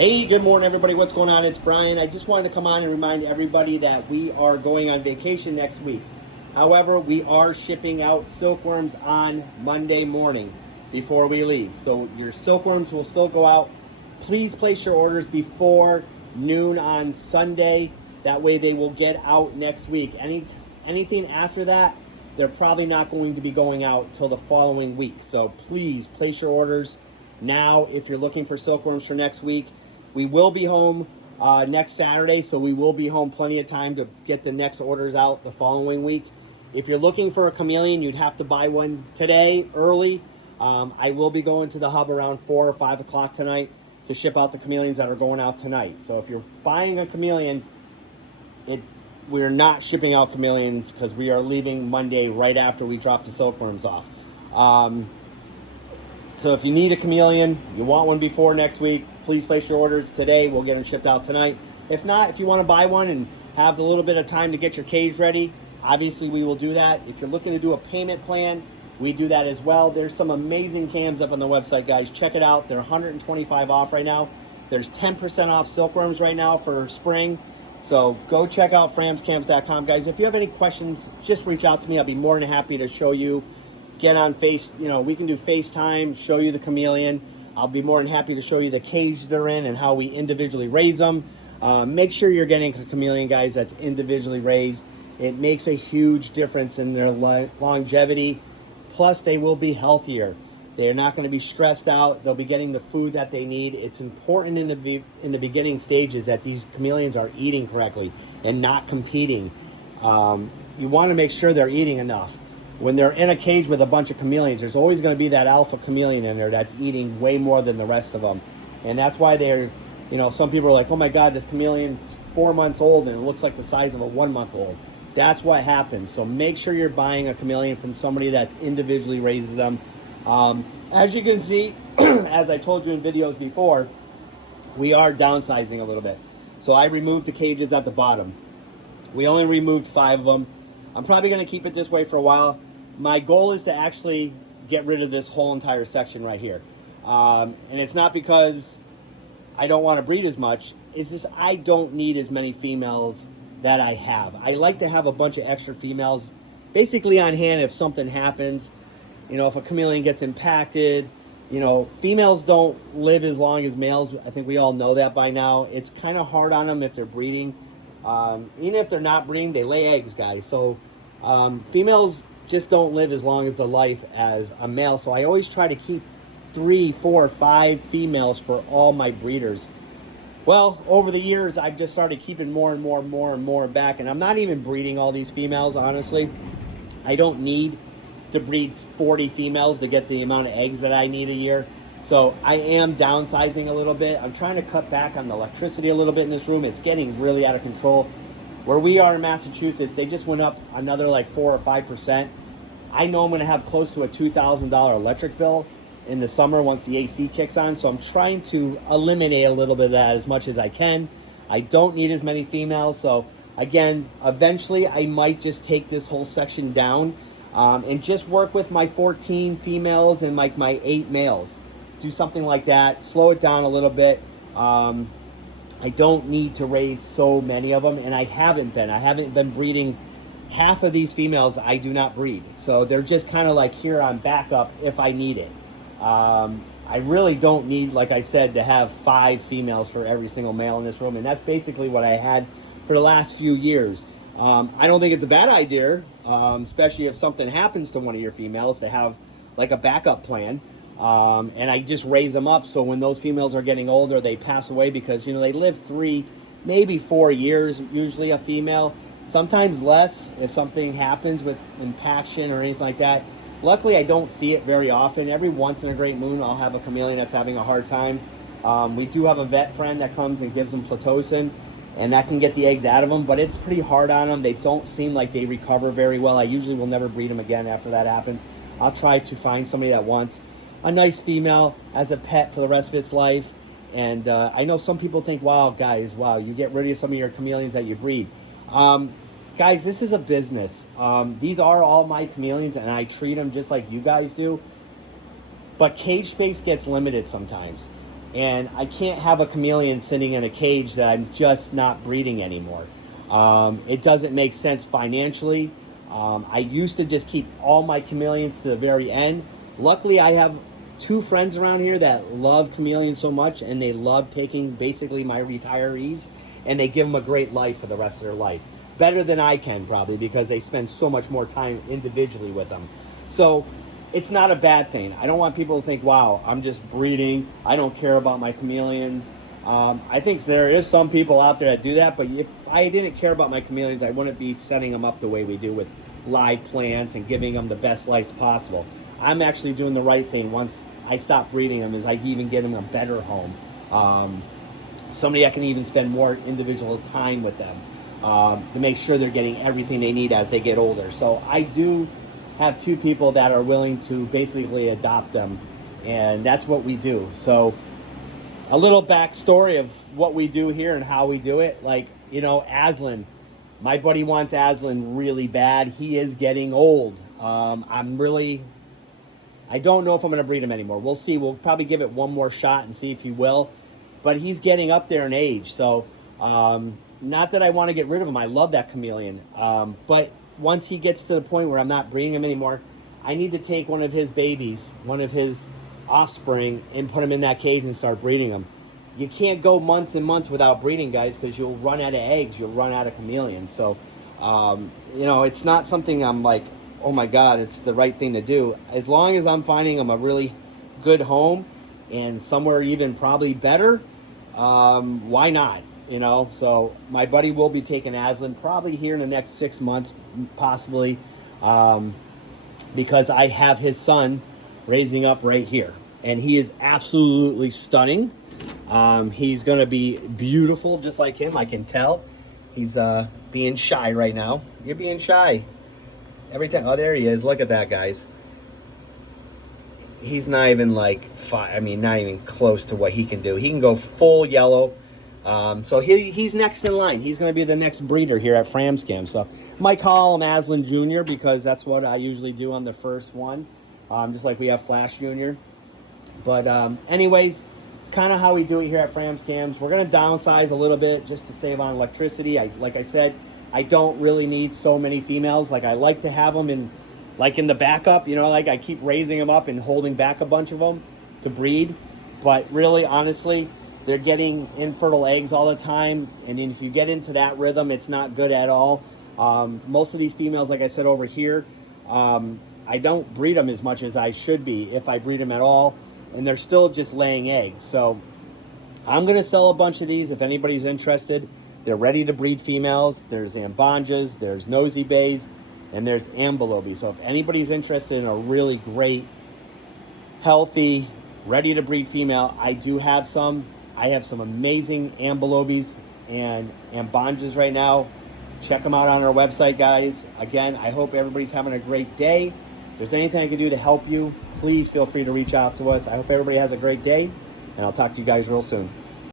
Hey, good morning, everybody. What's going on? It's Brian. I just wanted to come on and remind everybody that we are going on vacation next week. However, we are shipping out silkworms on Monday morning before we leave. So your silkworms will still go out. Please place your orders before noon on Sunday. That way they will get out next week. Anything after that, they're probably not going to be going out till the following week. So please place your orders now if you're looking for silkworms for next week. We will be home next Saturday, so we will be home plenty of time to get the next orders out the following week. If you're looking for a chameleon, you'd have to buy one today, early. I will be going to the hub around 4 or 5 o'clock tonight to ship out the chameleons that are going out tonight. So if you're buying a chameleon, we're not shipping out chameleons because we are leaving Monday right after we drop the silkworms off. So if you need a chameleon, you want one before next week, please place your orders today. We'll get them shipped out tonight. If not, if you want to buy one and have a little bit of time to get your cage ready, obviously we will do that. If you're looking to do a payment plan, we do that as well. There's some amazing cams up on the website, guys. Check it out. They're $125 off right now. There's 10% off silkworms right now for spring. So go check out framscams.com, guys. If you have any questions, just reach out to me. I'll be more than happy to show you. Get on we can do FaceTime, show you the chameleon. I'll be more than happy to show you the cage they're in and how we individually raise them. Make sure you're getting a chameleon, guys, that's individually raised. It makes a huge difference in their longevity. Plus, they will be healthier. They're not going to be stressed out. They'll be getting the food that they need. It's important in the beginning stages that these chameleons are eating correctly and not competing. You want to make sure they're eating enough. When they're in a cage with a bunch of chameleons, there's always going to be that alpha chameleon in there that's eating way more than the rest of them. And that's why some people are like, oh my God, this chameleon's 4 months old and it looks like the size of a 1 month old. That's what happens. So make sure you're buying a chameleon from somebody that individually raises them. As you can see, as I told you in videos before, we are downsizing a little bit. So I removed the cages at the bottom. We only removed 5 of them. I'm probably going to keep it this way for a while. My goal is to actually get rid of this whole entire section right here. And it's not because I don't want to breed as much. It's just I don't need as many females that I have. I like to have a bunch of extra females basically on hand if something happens. If a chameleon gets impacted, females don't live as long as males. I think we all know that by now. It's kind of hard on them if they're breeding. Even if they're not breeding, they lay eggs, guys. So females just don't live as long as a life as a male. So I always try to keep 3, 4, 5 females for all my breeders. Well, over the years, I've just started keeping more and more back. And I'm not even breeding all these females, honestly. I don't need to breed 40 females to get the amount of eggs that I need a year. So I am downsizing a little bit. I'm trying to cut back on the electricity a little bit in this room. It's getting really out of control. Where we are in Massachusetts, they just went up another like 4 or 5%. I know I'm going to have close to a $2,000 electric bill in the summer once the AC kicks on. So I'm trying to eliminate a little bit of that as much as I can. I don't need as many females. So again, eventually I might just take this whole section down and just work with my 14 females and like my 8 males. Do something like that, slow it down a little bit. I don't need to raise so many of them, and I haven't been breeding. Half of these females I do not breed, so they're just kind of like here on backup if I need it. I really don't need, like I said, to have 5 females for every single male in this room, and that's basically what I had for the last few years. I don't think it's a bad idea, especially if something happens to one of your females, to have like a backup plan. And I just raise them up so when those females are getting older, they pass away because, they live 3, maybe 4 years, usually a female, sometimes less if something happens with impaction or anything like that. Luckily, I don't see it very often. Every once in a great moon, I'll have a chameleon that's having a hard time. We do have a vet friend that comes and gives them Pitocin, and that can get the eggs out of them, but it's pretty hard on them. They don't seem like they recover very well. I usually will never breed them again after that happens. I'll try to find somebody that wants a nice female as a pet for the rest of its life. And I know some people think, wow, guys, you get rid of some of your chameleons that you breed. Guys, this is a business. These are all my chameleons, and I treat them just like you guys do. But cage space gets limited sometimes. And I can't have a chameleon sitting in a cage that I'm just not breeding anymore. It doesn't make sense financially. I used to just keep all my chameleons to the very end. Luckily, I have two friends around here that love chameleons so much, and they love taking basically my retirees, and they give them a great life for the rest of their life. Better than I can, probably, because they spend so much more time individually with them. So it's not a bad thing. I don't want people to think, wow, I'm just breeding, I don't care about my chameleons. I think there is some people out there that do that, but if I didn't care about my chameleons, I wouldn't be setting them up the way we do with live plants and giving them the best life possible. I'm actually doing the right thing once I stop breeding them, is I even give them a better home. Somebody I can even spend more individual time with them, to make sure they're getting everything they need as they get older. So I do have two people that are willing to basically adopt them, and that's what we do. So a little backstory of what we do here and how we do it. Like, you know, Aslan, my buddy wants Aslan really bad. He is getting old. I don't know if I'm going to breed him anymore. We'll see. We'll probably give it one more shot and see if he will. But he's getting up there in age. So, not that I want to get rid of him. I love that chameleon. But once he gets to the point where I'm not breeding him anymore, I need to take one of his babies, one of his offspring, and put him in that cage and start breeding them. You can't go months and months without breeding, guys, because you'll run out of eggs. You'll run out of chameleons. So, you know, it's not something I'm like, oh my God, it's the right thing to do. As long as I'm finding them a really good home and somewhere even probably better, why not? You know, so my buddy will be taking Aslan probably here in the next 6 months, possibly, because I have his son raising up right here, and he is absolutely stunning. He's going to be beautiful just like him. I can tell. He's being shy right now. You're being shy. Every time, oh, there he is. Look at that, guys. He's not even like not even close to what he can do. He can go full yellow. So he's next in line. He's going to be the next breeder here at Framscam. So might call him Aslan Jr. because that's what I usually do on the first one. Just like we have Flash Jr. But anyways, it's kind of how we do it here at Framscams. We're going to downsize a little bit just to save on electricity. Like I said, I don't really need so many females. Like I like to have them in the backup, you know, like I keep raising them up and holding back a bunch of them to breed. But really, honestly, they're getting infertile eggs all the time. And if you get into that rhythm, it's not good at all. Most of these females, like I said over here, I don't breed them as much as I should be, if I breed them at all. And they're still just laying eggs. So I'm going to sell a bunch of these if anybody's interested. They're ready to breed females. There's Ambanjas, there's Nosy Bays, and there's Amblobies. So if anybody's interested in a really great, healthy, ready to breed female, I do have some. I have some amazing Amblobies and Ambanjas right now. Check them out on our website, guys. Again, I hope everybody's having a great day. If there's anything I can do to help you, please feel free to reach out to us. I hope everybody has a great day, and I'll talk to you guys real soon.